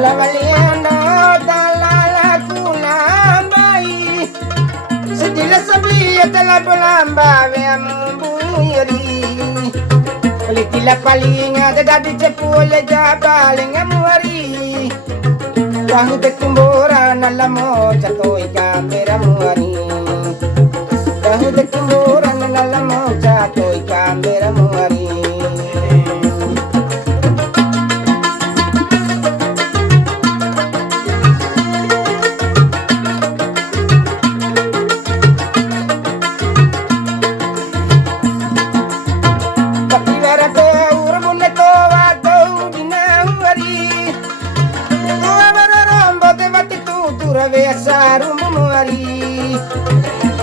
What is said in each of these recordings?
Alawaliano talala kulambai Sedila sabia talabulamba veambuyari Litila palinga dadadi cepule jabalinga muari Wahu de kumbura nalamo chatoi kamera muari Wahu de kumbura nalamo chatoi kamera muari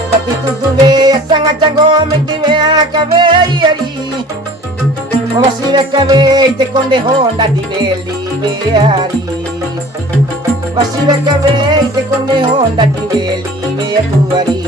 Tapi tu ve sangat canggih mendime akaveiari Mawasi akavei te konde honda di veli veari Mawasi akavei te konde honda di veli veari Muari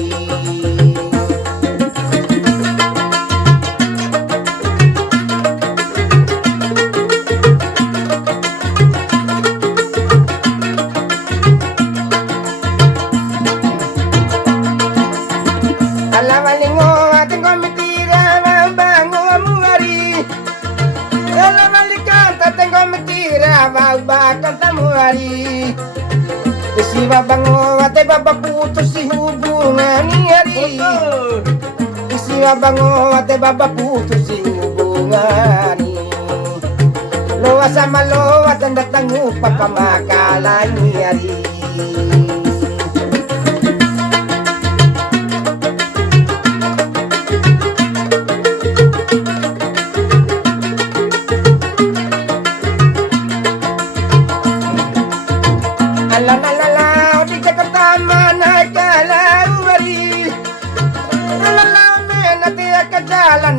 si babango ate babaputos si hubungan ni ari si babango ate babaputos si hubungan ni loa sama loa dan datang upah pamakalan ni ari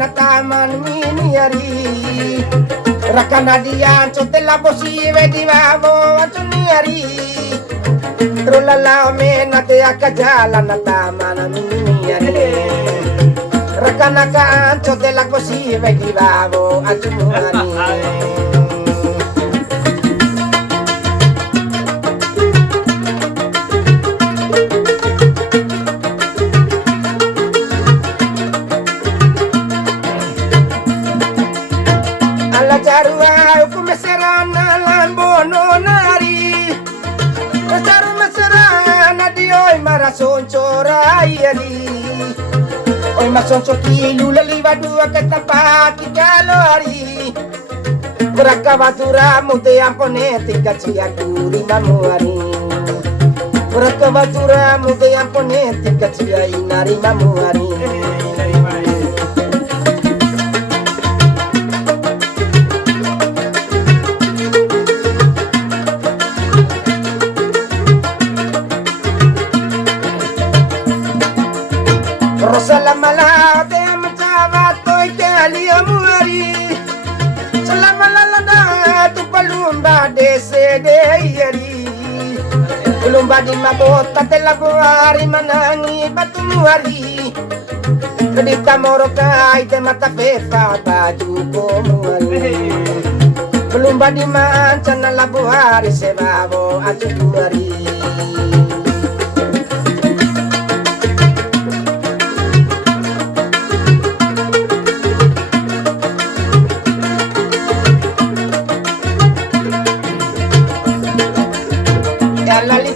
na taman miniari Rakanadian sote la posive di vavo antuniari Rolala mena te akajala na taman miniari Rakanakaan sote la posive di vavo antuniari Jarua hukum serana lambono nari Jaru meserana di oi marason coraiari Oi masonso kilu laliva dua ketapati kalori Berakabatura mute amponete kachia kuri mamuari Berakabatura mute amponete kachia inari mamuari Salamala te amchava toy ke aliya muari Salamalala tu palumba dese de yari Palumba di mabota te labuari manangi batu muari Kedita morokai te mata fefa baju ko muari Palumba di mancana labuari sebabo atu muari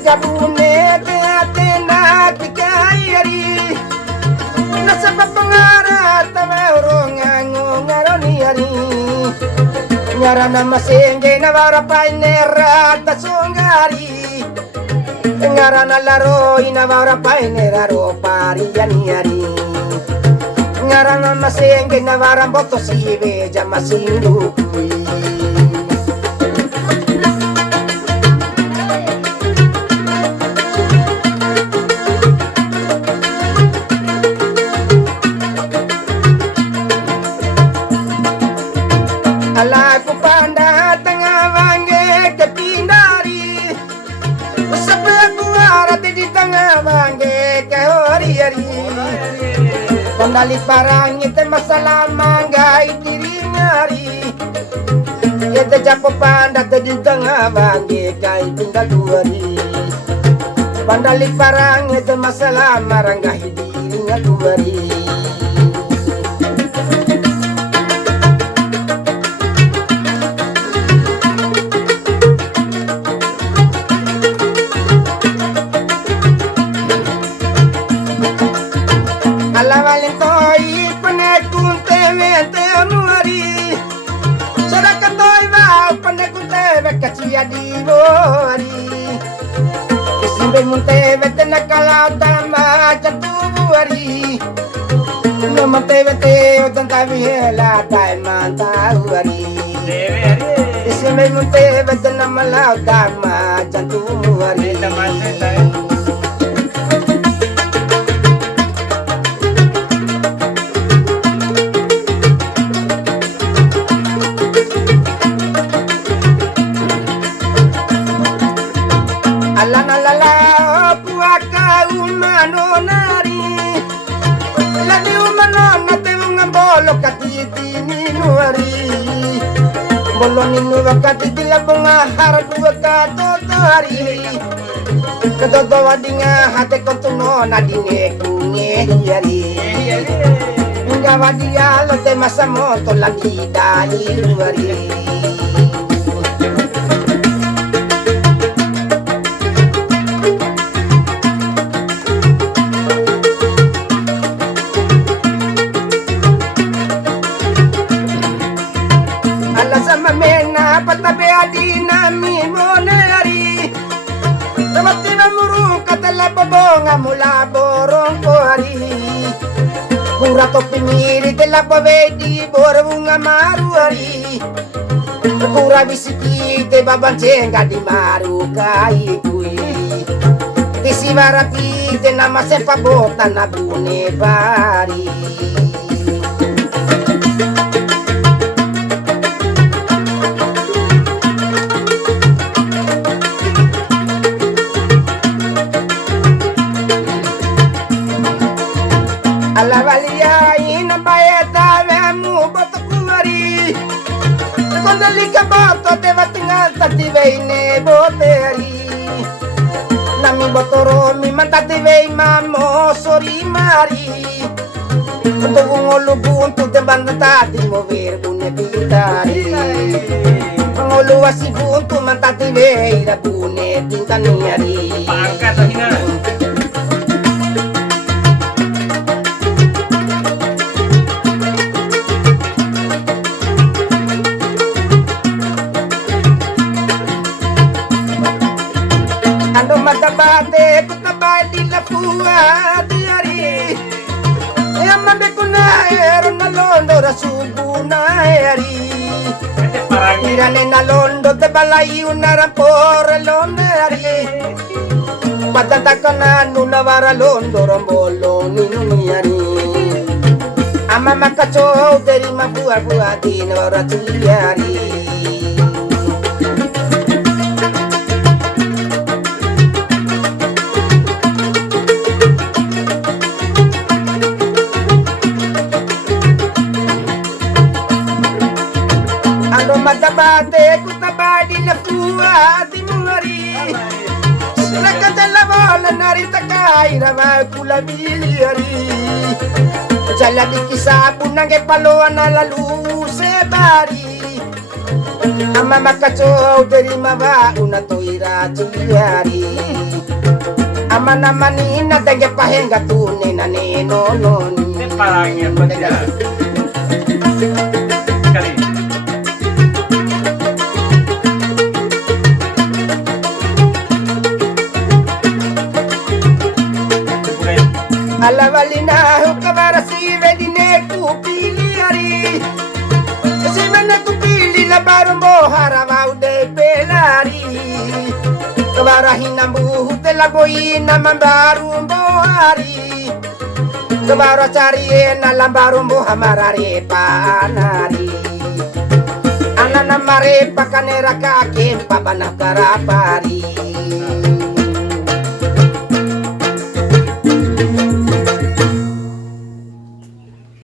Kabunete atena kikayari Nasa papangarat tawaurong ngaroniari Ngara na masenge na warapay nera tasongari Ngara na laro ina warapay nera ro pariyaniari Ngara na masenge na waramboto sibe jamasinukui Alaku panda tengah wangge kepindari Sampai aku arati di tengah wangge ke hori-hari Kondali parang ite masalah manggai diri nyari Yete japo panda te di tengah bangge kai pindah duari Pandali parang yete masalah marangga hidirinya duari Alamalin toy panekun tewe te muari Kachia di bori Isimbe munte vete na kalau tama jatu buari No monte vete o tanta vihela tai manta buari Isimbe munte vete na malau tama jatu buari Boloni nuwa kati dila bunga harap dua kato hari Kedodo wadinga hate kontuno nadine kunye yari Nga wadia lote masa moto lagi dai luari Patabe adina mi moneri Tawati na muru katala babonga mula borong kuari Kura to piniri de la pavedi borunga maruari Kura bisiki te babancenga di maru kai kui Tisi varati te nama sepa bota na bune bari Alla valia ina baeta vemu boto kuari Kondo lika boto te vatingal tati veine boteri Nami botoro mi mantati vei mamo sori mari Kondo ngolu buntu te bandatati mover bune pintari Ngolu wasi buntu mantati vei da bune pintaniari Pangkat hina Ando matabate kutabay di la fuwa diari Yamande kuna ero nalondo rasubu na eri Tirane nalondo te balayu narampore londari Patata kana nuna vara londo rombolo ninuniari Ama makacho teri mafuar fuwa di nora tiliari Matabate kutabadi na fuwa di mungari Siraka della vola narita kaira ma kula biliari Jala di kisabu nange paloa na lalu sebari Ama makacho dari mawa una toira tuliari Ama namanina tenge pahenga tune na neno noni Parangnya baca Sekali Alla valina hukavara si vedine kupiliari Si venne kupili la barumbo haravau de pelari Kavara hinambu te la boina mambarumbo hari Kavara cariena la barumbo hamarare panari Anana mare pakanera kake pabana karapari